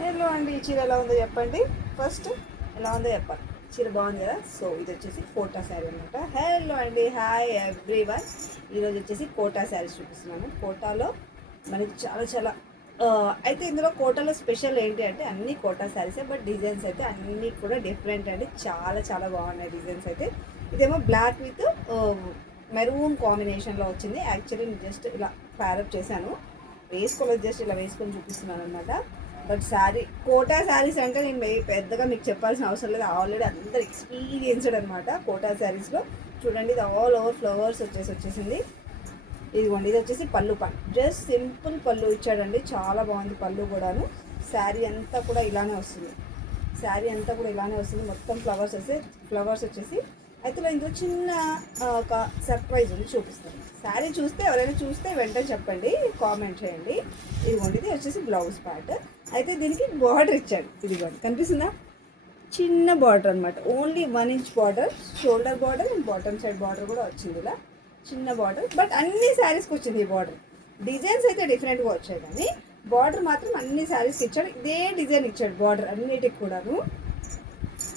Hello అండి, ఈ చీర ఎలా ఉందో చెప్పండి. ఫస్ట్ ఎలా ఉందో చెప్పాలి. చీర బాగుంది కదా. సో ఇది వచ్చేసి కోటా శారీ అనమాట. హలో అండి, హాయ్ ఎవ్రీవన్. ఈరోజు వచ్చేసి కోటా శారీస్ చూపిస్తున్నాను. కోటాలో మనకి చాలా చాలా అయితే ఇందులో కోటాలో స్పెషల్ ఏంటి అంటే అన్ని కోటా శారీసే, బట్ డిజైన్స్ అయితే అన్నీ కూడా డిఫరెంట్ అండి. చాలా చాలా బాగున్నాయి డిజైన్స్ అయితే. ఇదేమో బ్లాక్ విత్ మెరూన్ కాంబినేషన్లో వచ్చింది. యాక్చువల్లీ నేను జస్ట్ ఇలా ప్యారప్ చేశాను, వేసుకోలేదు, జస్ట్ ఇలా వేసుకొని చూపిస్తున్నాను అనమాట. బట్ శారీ కోటా శారీస్ అంటే నేను పెద్దగా మీకు చెప్పాల్సిన అవసరం లేదు, ఆల్రెడీ అందరు ఎక్స్పీరియన్స్డ్ అనమాట కోటా శారీస్లో. చూడండి, ఇది ఆల్ ఓవర్ ఫ్లవర్స్ వచ్చేసింది. ఇదిగోండి, ఇది వచ్చేసి పళ్ళు జస్ట్ సింపుల్ పళ్ళు ఇచ్చాడండి. చాలా బాగుంది పళ్ళు కూడాను. శారీ అంతా కూడా ఇలానే వస్తుంది. మొత్తం ఫ్లవర్స్ వచ్చేసి అయితే ఇందులో చిన్న ఒక సర్ప్రైజ్ ఉంది, చూపిస్తాను. శారీ చూస్తే ఎవరైనా చూస్తే వెంటనే చెప్పండి, కామెంట్ చేయండి. ఇదిగోండి, ఇది వచ్చేసి బ్లౌజ్ పార్ట్. అయితే దీనికి బార్డర్ ఇచ్చాడు. ఇదిగోండి, కనిపిస్తుందా? చిన్న బార్డర్ అనమాట, only 1 inch border, shoulder border and bottom side border కూడా వచ్చింది. ఇలా చిన్న బార్డర్, బట్ అన్ని శారీస్కి వచ్చింది ఈ బార్డర్. డిజైన్స్ అయితే డిఫరెంట్గా వచ్చాయి, కానీ బార్డర్ మాత్రం అన్ని శారీస్కి ఇచ్చాడు. ఇదే డిజైన్ ఇచ్చాడు బార్డర్ అన్నిటికి కూడాను.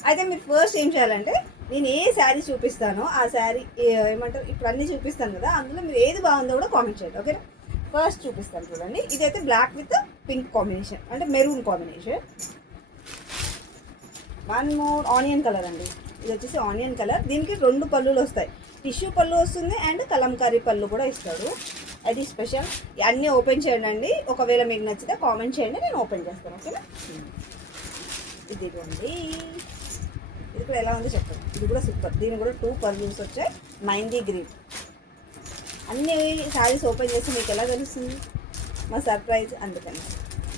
అయితే మీరు ఫస్ట్ ఏం చేయాలంటే, నేను ఏ శారీ చూపిస్తానో ఆ శారీ ఏమంటారు, ఇప్పుడు అన్నీ చూపిస్తాను కదా, అందులో మీరు ఏది బాగుందో కూడా కామెంట్ చేయండి, ఓకేనా? ఫస్ట్ చూపిస్తాను చూడండి. ఇదైతే బ్లాక్ విత్ పింక్ కాంబినేషన్, అంటే maroon combination. One more onion colour అండి. ఇది వచ్చేసి ఆనియన్ కలర్. దీనికి 2 పళ్ళులు వస్తాయి, టిష్యూ పళ్ళు వస్తుంది అండ్ కలంకారీ పళ్ళు కూడా ఇస్తాడు. అది స్పెషల్. అన్నీ ఓపెన్ చేయండి అండి. ఒకవేళ మీకు నచ్చితే కామెంట్ చేయండి, నేను ఓపెన్ చేస్తాను, ఓకేనా? ఇదిగోండి, ఇది కూడా ఎలా ఉందో చెప్పండి. ఇది కూడా సూపర్. దీనికి కూడా 2 పళ్ళుస్ వచ్చాయి, మైందీ గ్రీన్. అన్ని శారీస్ ఓపెన్ చేసి మీకు ఎలా తెలుస్తుంది మా సర్ప్రైజ్, అందుకని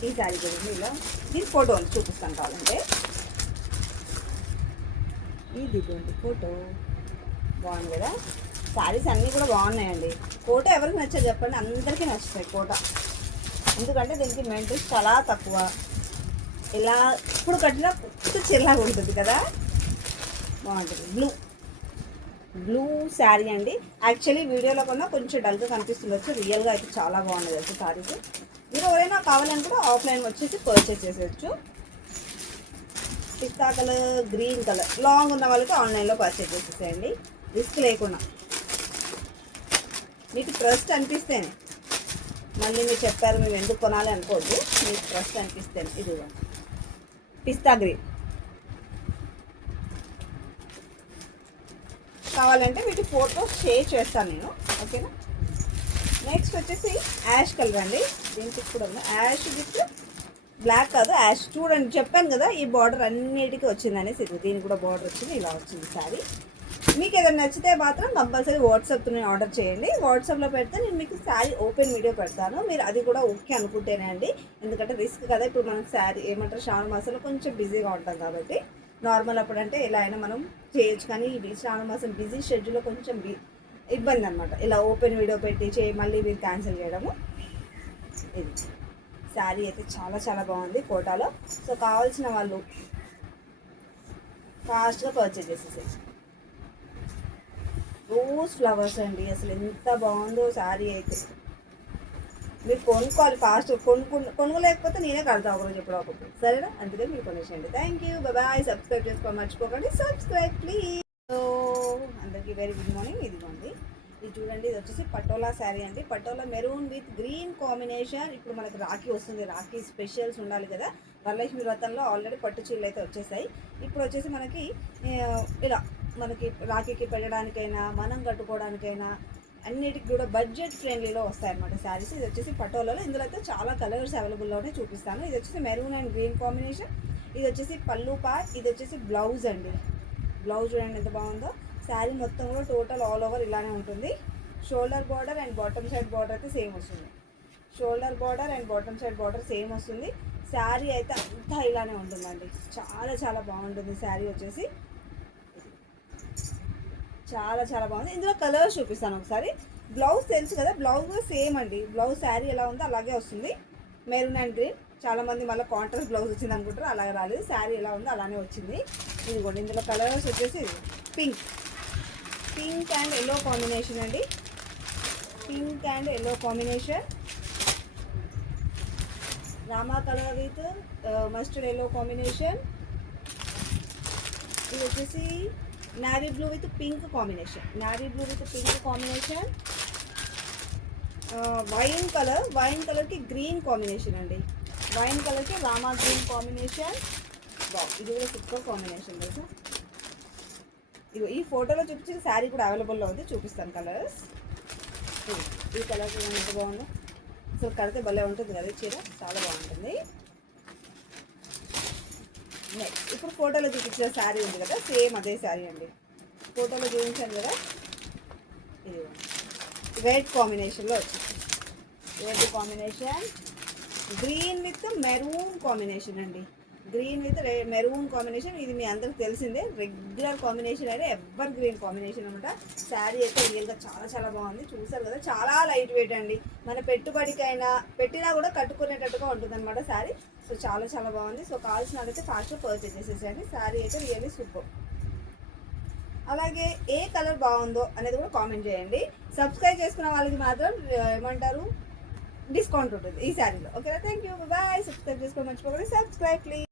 ఈ శారీ గురించి ఇలా దీని ఫోటో చూపిస్తాను కావాలంటే. ఇదిగోండి ఫోటో, బాగుంది కదా. శారీస్ అన్నీ కూడా బాగున్నాయండి. కోట ఎవరికి నచ్చదు చెప్పండి, అందరికీ నచ్చుతాయి కోట. ఎందుకంటే దీనికి మెయింటెనెన్స్ చాలా తక్కువ. ఇలా ఇప్పుడు కట్టినా కొత్త చిల్లాగా ఉంటుంది కదా, బాగుంటుంది. బ్లూ శారీ అండి. యాక్చువల్లీ వీడియోలో కన్నా కొంచెం డల్గా కనిపిస్తుండొచ్చు, రియల్గా అయితే చాలా బాగుంది వచ్చి శారీస్. మీరు ఎవరైనా కావాలనుకుంటే ఆఫ్లైన్ వచ్చేసి పర్చేస్ చేసేయచ్చు. పిస్తా కలర్, గ్రీన్ కలర్ లాంగ్ ఉన్న వాళ్ళకి ఆన్లైన్లో పర్చేస్ చేసేసేయండి, రిస్క్ లేకుండా. మీకు ట్రస్ట్ అనిపిస్తేనే, మళ్ళీ మీరు చెప్పారు మేము ఎందుకు కొనాలి అనుకోవద్దు, మీకు ట్రస్ట్ అనిపిస్తేనే. ఇదిగో పిస్తా గ్రీన్ కావాలంటే మీకు ఫోటో షేర్ చేస్తాను నేను, ఓకేనా? నెక్స్ట్ వచ్చేసి యాష్ కలర్ అండి. దీనికి కూడా యాష్ విత్ బ్లాక్ కాదు, యాష్. చూడండి, చెప్పాను కదా ఈ బార్డర్ అన్నిటికీ వచ్చింది అనేసి. దీనికి కూడా బార్డర్ వచ్చింది, ఇలా వచ్చింది శారీ. మీకు ఏదైనా నచ్చితే మాత్రం కంపల్సరీ వాట్సాప్తో నేను ఆర్డర్ చేయండి. వాట్సాప్లో పెడితే నేను మీకు శారీ ఓపెన్ వీడియో పెడతాను. మీరు అది కూడా ఓకే అనుకుంటేనే అండి, ఎందుకంటే రిస్క్ కదా. ఇప్పుడు మనకు శారీ ఏమంటారు, శ్రావణ మాసంలో కొంచెం బిజీగా ఉంటాం కాబట్టి, నార్మల్ అప్పుడంటే ఎలా అయినా మనం చేయొచ్చు, కానీ ఈ శ్రావణ మాసం బిజీ షెడ్యూల్లో కొంచెం ఇబ్బంది అనమాట. ఇలా ఓపెన్ వీడియో పెట్టి మళ్ళీ మీరు క్యాన్సిల్ చేయడము. ఇది శారీ అయితే చాలా చాలా బాగుంది కోటాలో. సో కావాల్సిన వాళ్ళు ఫాస్ట్గా పర్చేజ్ చేసేసాయి. రోజ్ ఫ్లవర్స్ అండి, అసలు ఎంత బాగుందో శారీ అయితే. మీరు కొనుక్కోవాలి ఫాస్ట్. కొనుక్కోలేకపోతే నేనే కడతా ఒకరోజు ఎప్పుడో సరేనా? అందుకే మీరు కొనేసేయండి. Thank you, bye. సబ్స్క్రైబ్ చేసుకోవాలి మర్చిపోకండి, సబ్స్క్రైబ్ ప్లీజ్. అందరికీ వెరీ గుడ్ మార్నింగ్. ఇదిగోండి, ఇది చూడండి, ఇది వచ్చేసి పటోలా శారీ అండి. Patola maroon with green combination. ఇప్పుడు మనకు రాఖీ వస్తుంది, రాఖీ స్పెషల్స్ ఉండాలి కదా. వరలక్ష్మి వ్రతంలో ఆల్రెడీ పట్టు చీరలు అయితే వచ్చేసాయి. ఇప్పుడు వచ్చేసి మనకి ఇలా మనకి రాఖీకి పెట్టడానికైనా మనం కట్టుకోవడానికైనా అన్నిటికి కూడా బడ్జెట్ ఫ్రెండ్లీలో వస్తాయన్నమాట శారీస్. ఇది వచ్చేసి పటోలాలో. ఇందులో అయితే చాలా కలర్స్ అవైలబుల్లోనే చూపిస్తాను. ఇది వచ్చేసి మెరూన్ అండ్ గ్రీన్ కాంబినేషన్. ఇది వచ్చేసి పళ్ళు పార్ట్. ఇది వచ్చేసి బ్లౌజ్ అండి. బ్లౌజ్ చూడండి ఎంత బాగుందో. శారీ మొత్తం కూడా టోటల్ ఆల్ ఓవర్ ఇలానే ఉంటుంది. Shoulder border and bottom side border అయితే సేమ్ వస్తుంది. Shoulder border and bottom side border same వస్తుంది. శారీ అయితే అంతా ఇలానే ఉంటుందండి. చాలా చాలా బాగుంటుంది శారీ వచ్చేసి, చాలా చాలా బాగుంది. ఇందులో కలర్స్ చూపిస్తాను ఒకసారి. బ్లౌజ్ తెలుసు కదా, బ్లౌజ్ కూడా సేమ్ అండి. బ్లౌజ్ శారీ ఎలా ఉందో అలాగే వస్తుంది, మెరూన్ అండ్ గ్రీన్. చాలామంది మళ్ళీ కాంట్రాస్ట్ బ్లౌజ్ వచ్చింది అనుకుంటారు, అలాగే రాలేదు. శారీ ఎలా ఉందో అలానే వచ్చింది. ఇదిగోండి, ఇందులో కలర్స్ వచ్చేసి పింక్ అండ్ ఎల్లో కాంబినేషన్ అండి. Pink and yellow combination. Rama colour with mustard yellow combination. ఇది వచ్చేసి navy blue with pink combination. Navy blue with pink combination. Wine కలర్కి గ్రీన్ కాంబినేషన్ అండి. వైన్ కలర్కి రామా గ్రీన్ కాంబినేషన్. ఇది కూడా సూపర్ కాంబినేషన్ తెలుసా. ఇగో ఈ ఫోటోలో చూపించిన శారీ కూడా అవైలబుల్లో ఉంది, చూపిస్తాను కలర్స్. ఈ కలర్ చూడండి ఎంత బాగుందో, అసలు కడితే భలే ఉంటుంది కదా ఈ చీర, చాలా బాగుంటుంది. నెక్స్ట్ ఇప్పుడు ఫోటోలో చూపించిన శారీ ఉంది కదా, సేమ్ అదే శారీ అండి. ఫోటోలో చూపించాను కదా, ఇది రెడ్ కాంబినేషన్లో వచ్చింది. Red combination, green with maroon combination అండి. Green with maroon combination. ఇది మీ అందరికి తెలిసిందే, రెగ్యులర్ కాంబినేషన్ అయితే ఎవర్ గ్రీన్ కాంబినేషన్ అనమాట. శారీ అయితే రియల్గా చాలా చాలా బాగుంది, చూసారు కదా. చాలా లైట్ వెయిట్ అండి, మన పెట్టుబడికైనా పెట్టినా కూడా కట్టుకునేటట్టుగా ఉంటుంది అనమాట శారీ. సో చాలా చాలా బాగుంది. సో కావాల్సిన వాళ్ళైతే ఫాస్ట్గా పర్చేస్ చేసేసేయండి. శారీ అయితే రియల్లీ సూపర్. అలాగే ఏ కలర్ బాగుందో అనేది కూడా కామెంట్ చేయండి. సబ్స్క్రైబ్ చేసుకున్న వాళ్ళకి మాత్రం ఏమంటారు, డిస్కౌంట్ ఉంటుంది ఈ శారీలో. ఓకేనా, థ్యాంక్ యూ, బాయ్. సబ్స్క్రైబ్ చేసుకోవడం మర్చిపోకండి. Subscribe please.